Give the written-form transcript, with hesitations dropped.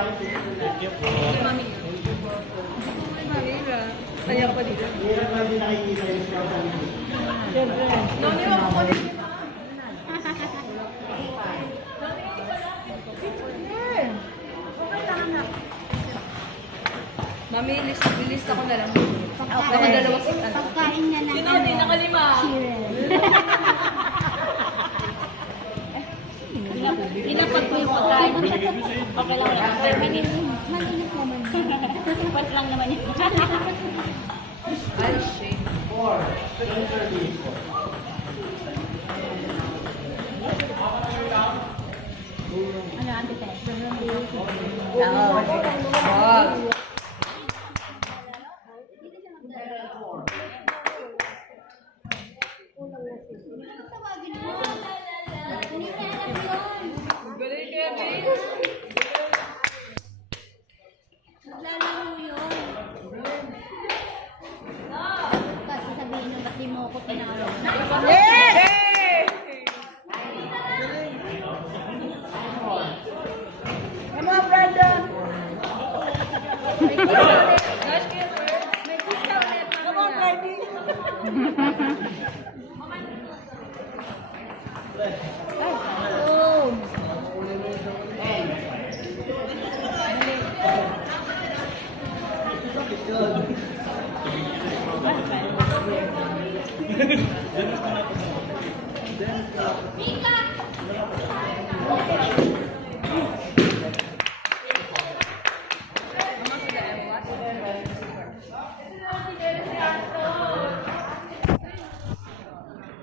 Thank you po. Mami. Mami, kaya pa dito. Siyempre. Mami, ako ko dito. Mami, list ako na lang. Baka dalawa sa Pagkain na lang. Sino? Hindi nakalima. Inapat mo yung pagkain. Okay lang wala. 5 minutes. Malinit naman. Pat lang naman yun. Ay, shit. Ano, ante tayo? Wow. Galing, Kevin. Naglalaro yun. Kasi sabihin nyo, ba't di mo ako pinalo? Hey! Come on, Brandon. Come on, Brady. Oh. Mika!